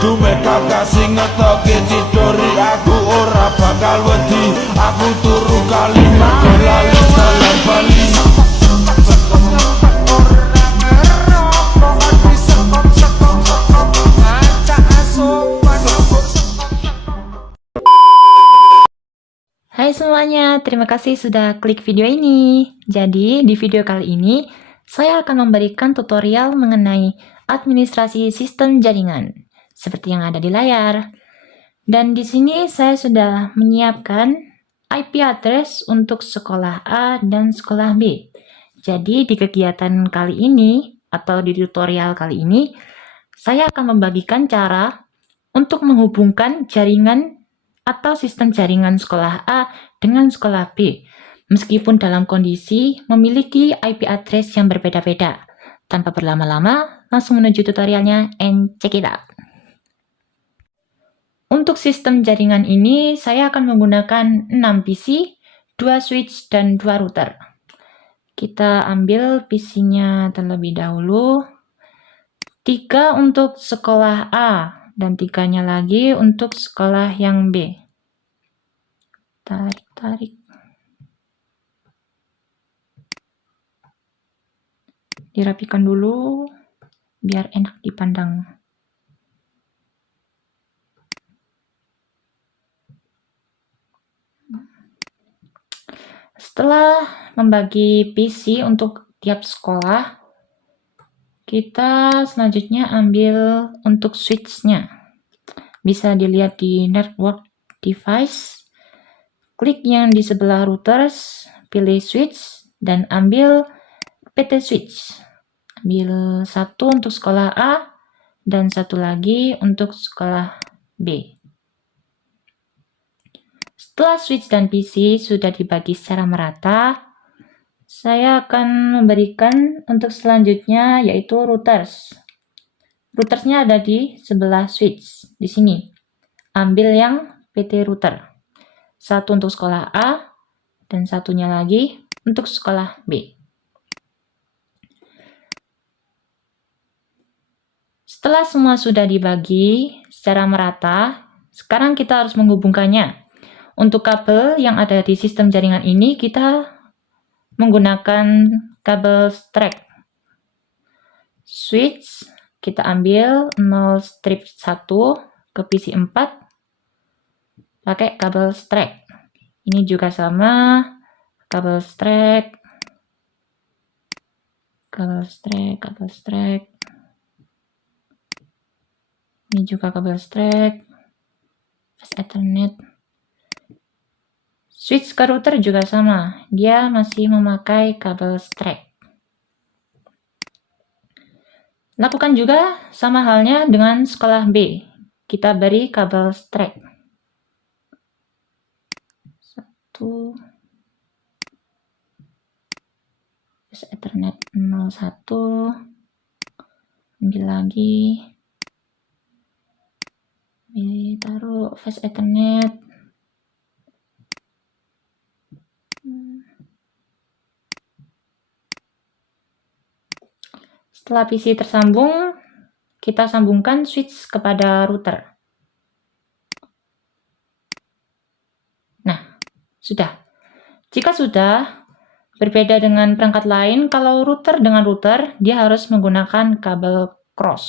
kudu makeup kasih ngetoke cidori. Aku ora bakal wedi, aku turu kalimat lali salam Bali. Hai semuanya, terima kasih sudah klik video ini. Jadi, di video kali ini, saya akan memberikan tutorial mengenai administrasi sistem jaringan, seperti yang ada di layar. Dan di sini saya sudah menyiapkan IP address untuk sekolah A dan sekolah B. Jadi, di kegiatan kali ini, atau di tutorial kali ini, saya akan membagikan cara untuk menghubungkan jaringan atau sistem jaringan sekolah A dengan sekolah B, meskipun dalam kondisi memiliki IP address yang berbeda-beda. Tanpa berlama-lama, langsung menuju tutorialnya and check it out. Untuk sistem jaringan ini, saya akan menggunakan 6 PC, 2 switch, dan 2 router. Kita ambil PC-nya terlebih dahulu. 3 untuk sekolah A, dan 3-nya lagi untuk sekolah yang B. Tarik. Dirapikan dulu, biar enak dipandang. Setelah membagi PC untuk tiap sekolah, kita selanjutnya ambil untuk switch-nya. Bisa dilihat di network device, klik yang di sebelah routers, pilih switch, dan ambil PT switch. Ambil satu untuk sekolah A, dan satu lagi untuk sekolah B. Setelah switch dan PC sudah dibagi secara merata, saya akan memberikan untuk selanjutnya yaitu routers. Routersnya ada di sebelah switch, di sini. Ambil yang PT router. Satu untuk sekolah A, dan satunya lagi untuk sekolah B. Setelah semua sudah dibagi secara merata, sekarang kita harus menghubungkannya. Untuk kabel yang ada di sistem jaringan ini, kita menggunakan kabel strap. Switch, kita ambil 0 strip 1 ke PC 4, pakai kabel strap. Ini juga sama, kabel strap. Ini juga kabel strap, fast Ethernet. Switch ke router juga sama, dia masih memakai kabel strap. Lakukan juga sama halnya dengan sekolah B. Kita beri kabel strap. 1, fast Ethernet 01, ambil lagi, taruh fast Ethernet. Setelah PC tersambung, kita sambungkan switch kepada router. Nah, sudah. Jika sudah, berbeda dengan perangkat lain, kalau router dengan router, dia harus menggunakan kabel cross.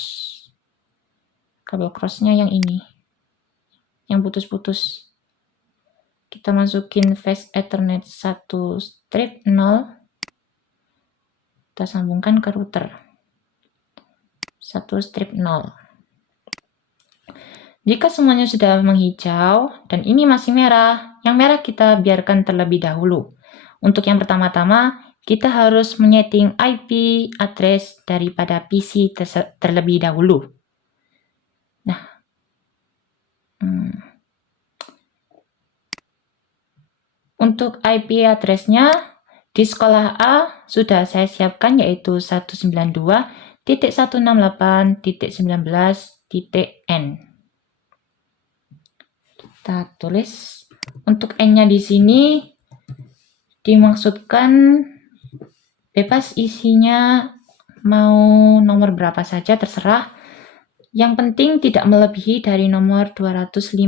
Kabel crossnya yang ini, yang putus-putus. Kita masukin fast Ethernet 1 strip 0, kita sambungkan ke router. 1 strip 0. Jika semuanya sudah menghijau dan ini masih merah, yang merah kita biarkan terlebih dahulu. Untuk yang pertama-tama, kita harus menyeting IP address daripada PC terlebih dahulu. Nah, untuk IP address-nya di sekolah A sudah saya siapkan yaitu 192.168.19.n. Kita tulis untuk N-nya di sini dimaksudkan bebas isinya mau nomor berapa saja terserah. Yang penting tidak melebihi dari nomor 255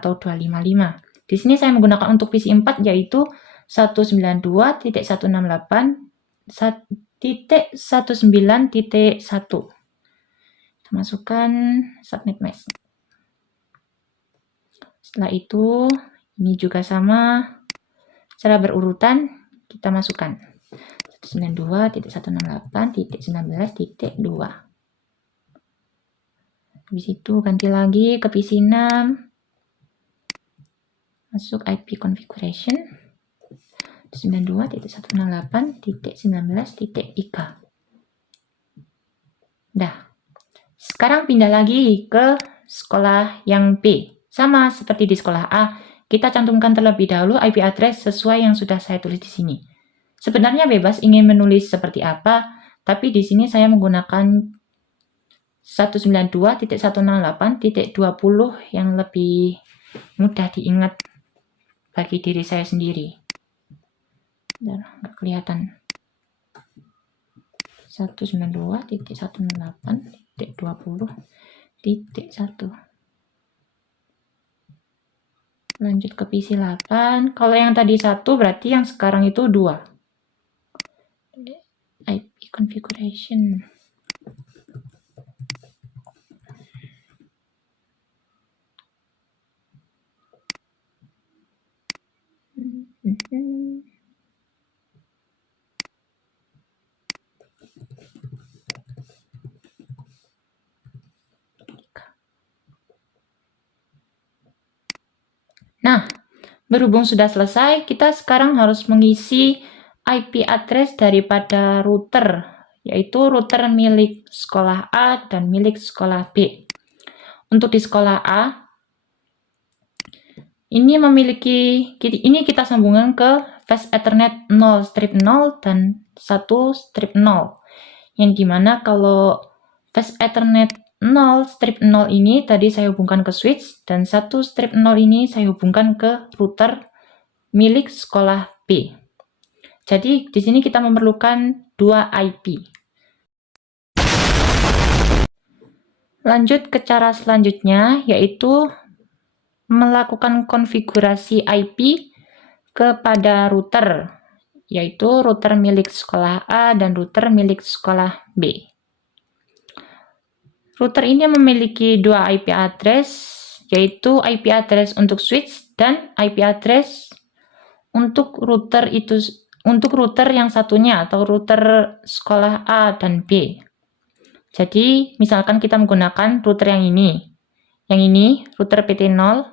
atau 255. Di sini saya menggunakan untuk PC 4 yaitu 192.168.19.1. Masukkan submit mesh. Setelah itu, ini juga sama, secara berurutan kita masukkan 192.168.19.2. Habis itu ganti lagi ke PC 6, masuk IP configuration 92.168.19.3. Dah. Sekarang pindah lagi ke sekolah yang B. Sama seperti di sekolah A, kita cantumkan terlebih dahulu IP address sesuai yang sudah saya tulis di sini. Sebenarnya bebas ingin menulis seperti apa, tapi di sini saya menggunakan 192.168.20 yang lebih mudah diingat bagi diri saya sendiri. Nggak kelihatan. 192.168.20.1. Lanjut ke PC 8. Kalau yang tadi 1 berarti yang sekarang itu 2. IP configuration. Nah, berhubung sudah selesai, kita sekarang harus mengisi IP address daripada router, yaitu router milik sekolah A dan milik sekolah B. Untuk di sekolah A, ini kita sambungkan ke Fast Ethernet 0/0 dan 1/0. Yang dimana kalau Fast Ethernet 0/0 ini tadi saya hubungkan ke switch, dan 1/0 ini saya hubungkan ke router milik sekolah B. Jadi di sini kita memerlukan 2 IP. Lanjut ke cara selanjutnya, yaitu melakukan konfigurasi IP kepada router, yaitu router milik sekolah A dan router milik sekolah B. Router ini memiliki 2 IP address, yaitu IP address untuk switch dan IP address untuk router yang satunya atau router sekolah A dan B. Jadi, misalkan kita menggunakan router yang ini. Yang ini router PT0.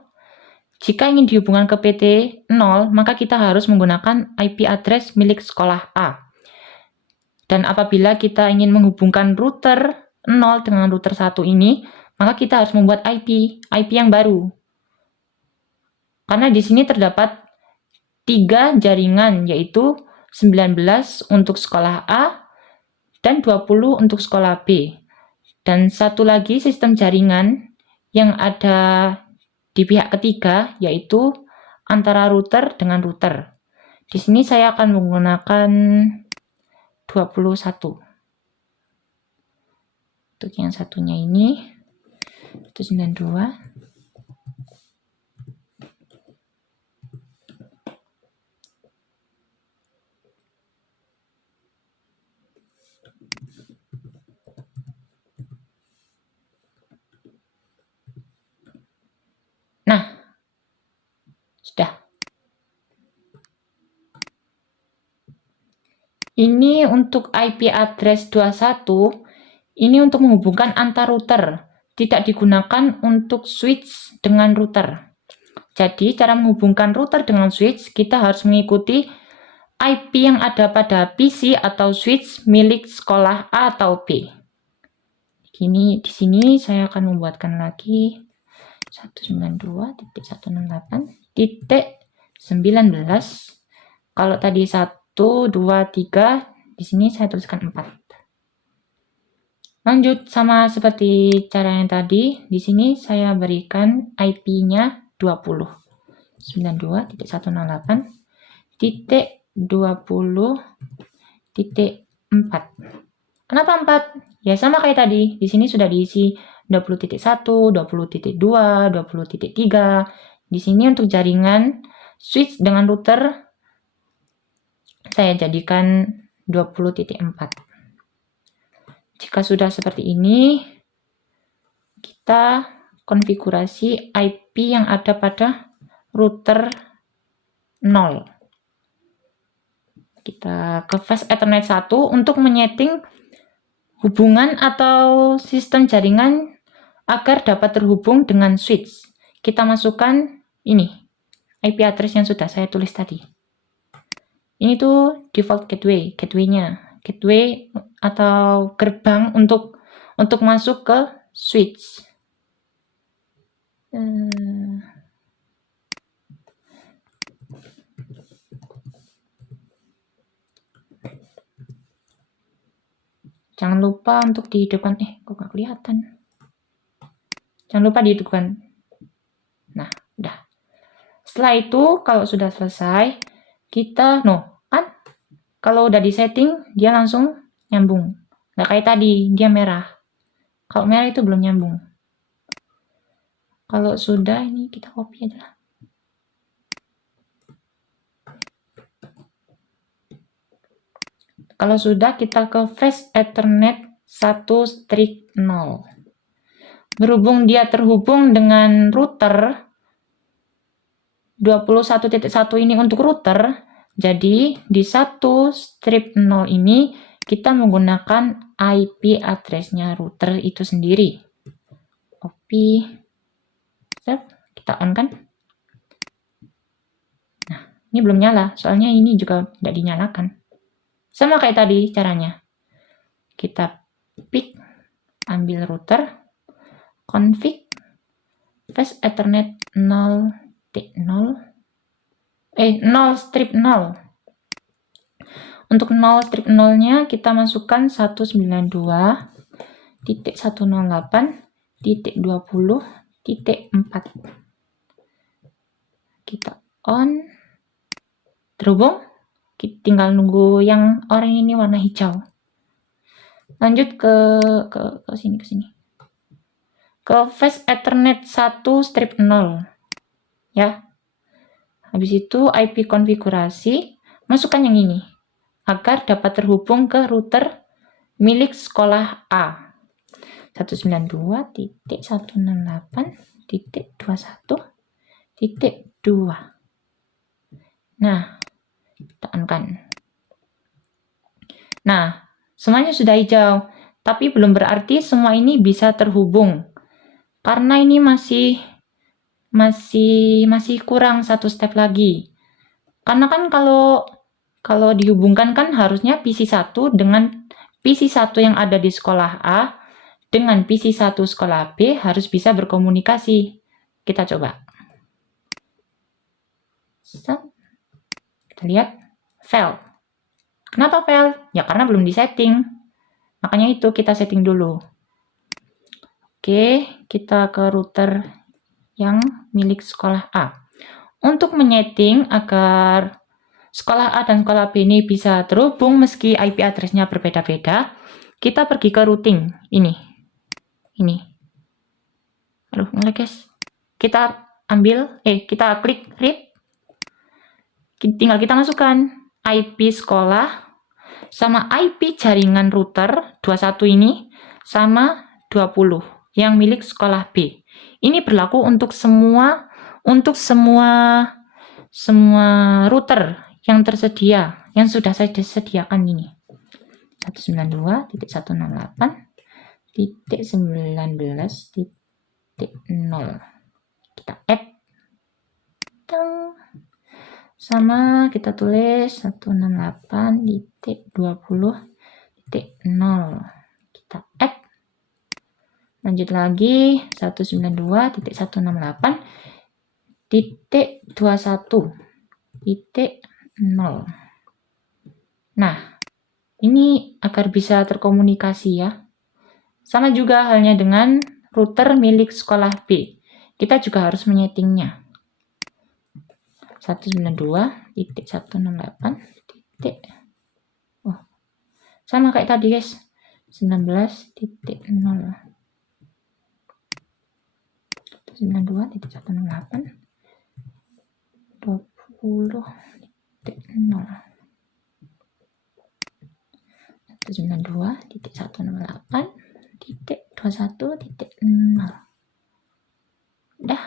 Jika ingin dihubungkan ke PT0, maka kita harus menggunakan IP address milik sekolah A. Dan apabila kita ingin menghubungkan router 0 dengan router 1 ini, maka kita harus membuat IP yang baru. Karena di sini terdapat 3 jaringan, yaitu 19 untuk sekolah A dan 20 untuk sekolah B. Dan satu lagi sistem jaringan yang ada di pihak ketiga, yaitu antara router dengan router. Di sini saya akan menggunakan 21. Untuk yang satunya ini 192. Nah, sudah. Ini untuk IP address 21, ini untuk menghubungkan antar router, tidak digunakan untuk switch dengan router. Jadi, cara menghubungkan router dengan switch, kita harus mengikuti IP yang ada pada PC atau switch milik sekolah A atau B. Di sini saya akan membuatkan lagi 192.168.19. Kalau tadi 1, 2, 3, di sini saya tuliskan 4. Lanjut sama seperti cara yang tadi, di sini saya berikan IP-nya 20. 92.168.20.4. Kenapa 4? Ya sama kayak tadi, di sini sudah diisi 20.1, 20.2, 20.3. Di sini untuk jaringan switch dengan router saya jadikan 20.4. Jika sudah seperti ini, kita konfigurasi IP yang ada pada router 0. Kita ke Fast Ethernet 1 untuk menyeting hubungan atau sistem jaringan agar dapat terhubung dengan switch. Kita masukkan ini, IP address yang sudah saya tulis tadi. Ini tuh default gateway-nya. Gateway atau gerbang untuk masuk ke switch. Jangan lupa untuk dihidupkan. Kok nggak kelihatan? Jangan lupa dihidupkan. Nah, udah. Setelah itu, kalau sudah selesai, kita, kan? Kalau udah disetting, dia langsung nyambung. Nggak kayak tadi, dia merah. Kalau merah itu belum nyambung. Kalau sudah, ini kita copy aja lah. Kalau sudah, kita ke Fast Ethernet 1/0. Berhubung dia terhubung dengan router 21.1 ini untuk router, jadi di 1/0 ini kita menggunakan IP address-nya router itu sendiri. Copy, kita on kan? Nah, ini belum nyala, soalnya ini juga tidak dinyalakan. Sama kayak tadi caranya. Kita pick, ambil router, config, Fast Ethernet 0/0. Untuk 0/0-nya kita masukkan 192.168.20.4. Kita on, terhubung. Tinggal nunggu yang oranye ini warna hijau. Lanjut ke sini. Ke Fast Ethernet 1/0 ya. Habis itu IP konfigurasi, masukkan yang ini agar dapat terhubung ke router milik sekolah A. 192.168.21.2. Nah, kita on-kan. Nah, semuanya sudah hijau, tapi belum berarti semua ini bisa terhubung. Karena ini masih kurang satu step lagi. Karena kan kalau dihubungkan kan harusnya PC1 dengan PC1 yang ada di sekolah A dengan PC1 sekolah B harus bisa berkomunikasi. Kita coba. Kita lihat, fail. Kenapa fail? Ya karena belum disetting. Makanya itu kita setting dulu. Oke, kita ke router yang milik sekolah A. Untuk menyeting agar sekolah A dan sekolah B ini bisa terhubung meski IP address-nya berbeda-beda, kita pergi ke routing. Ini. Aduh, ngelag guys. Kita klik read. Tinggal kita masukkan IP sekolah sama IP jaringan router 21 ini sama 20 yang milik sekolah B. Ini berlaku untuk semua router yang tersedia, yang sudah saya sediakan ini. 192.168.19.0. Kita add. Sama kita tulis 168.20.0. Kita add. Lanjut lagi 192.168.21.0. Nah, ini agar bisa terkomunikasi ya. Sama juga halnya dengan router milik sekolah B. Kita juga harus menyetingnya. 192.168. Sama kayak tadi guys. 19.0. 192.168 20.0 192.168.21.0. Udah.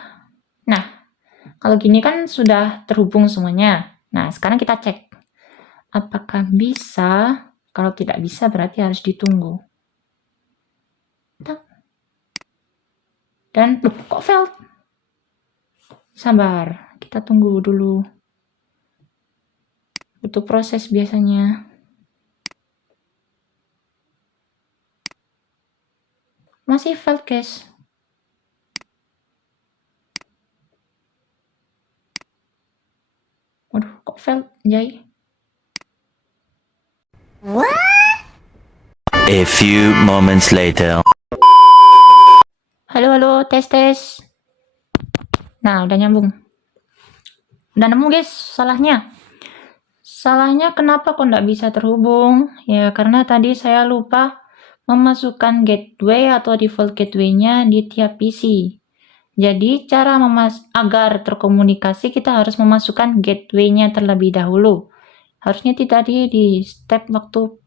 Nah, kalau gini kan sudah terhubung semuanya. Nah, sekarang kita cek apakah bisa. Kalau tidak bisa berarti harus ditunggu. Dan kok failed? Sabar, kita tunggu dulu. Butuh proses biasanya. Masih failed, guys. Waduh, kok failed, Jai? A few moments later. Halo, tes. Nah, udah nyambung. Udah nemu, guys, salahnya. Salahnya kenapa kok nggak bisa terhubung? Ya, karena tadi saya lupa memasukkan gateway atau default gateway-nya di tiap PC. Jadi, cara agar terkomunikasi, kita harus memasukkan gateway-nya terlebih dahulu. Harusnya tadi di step waktu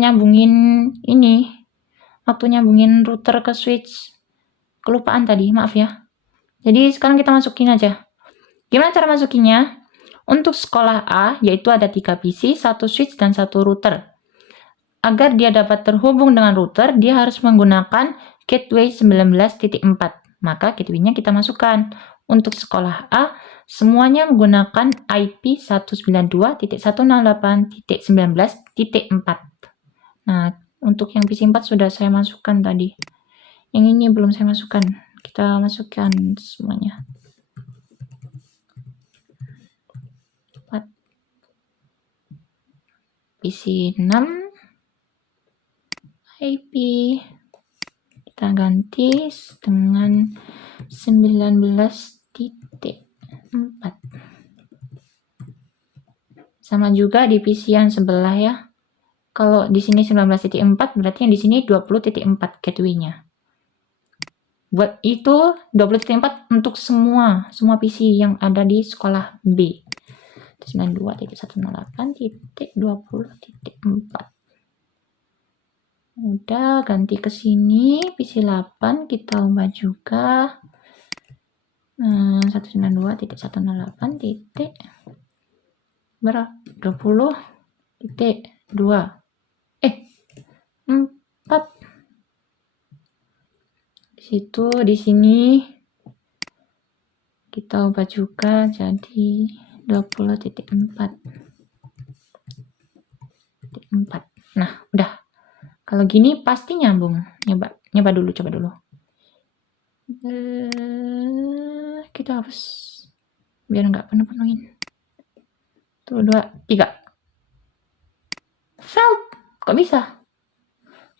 nyambungin ini. Waktu nyambungin router ke switch. Kelupaan tadi, maaf ya. Jadi, sekarang kita masukin aja. Gimana cara masukinnya? Untuk sekolah A, yaitu ada 3 PC, 1 switch, dan 1 router. Agar dia dapat terhubung dengan router, dia harus menggunakan gateway 19.4. Maka gateway-nya kita masukkan. Untuk sekolah A, semuanya menggunakan IP 192.168.19.4. Nah, untuk yang PC 4 sudah saya masukkan tadi. Yang ini belum saya masukkan. Kita masukkan semuanya. PC 6 IP kita ganti dengan 19.4. Sama juga di PC yang sebelah ya. Kalau di sini 19.4 berarti yang di sini 20.4 gateway-nya. Buat itu 20.4 untuk semua PC yang ada di sekolah B. 92.168.20.4. Udah, ganti ke sini PC 8 kita ubah juga 192.168. berapa? 20.2 4 di situ. Di sini kita ubah juga jadi 20.4. Nah, udah. Kalau gini pasti nyambung. Coba dulu. Kita hapus biar nggak penuhin. 1, 2, 3. Failed. Kok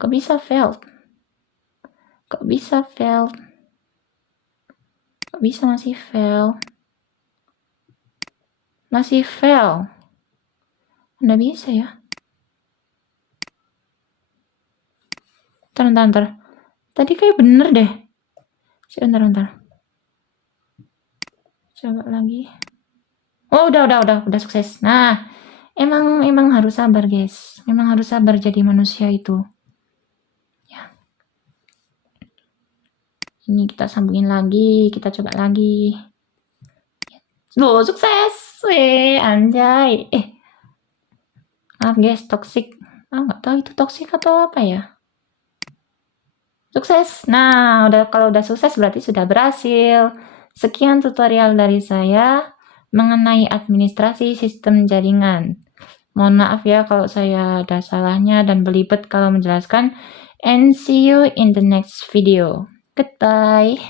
bisa failed? Kok bisa masih fail? Masih fail. Nggak bisa ya. Bentar. Tadi kayak bener deh. Bentar. Coba lagi. Oh, udah sukses. Nah, emang harus sabar, guys. Memang harus sabar jadi manusia itu. Ya. Ini kita sambungin lagi, kita coba lagi. Loh, sukses. Anjay. Maaf, guys, toxic. Nggak tahu itu toxic atau apa ya. Sukses. Nah, kalau udah sukses berarti sudah berhasil. Sekian tutorial dari saya mengenai administrasi sistem jaringan. Mohon maaf ya kalau saya ada salahnya dan belibet kalau menjelaskan. And see you in the next video. Goodbye.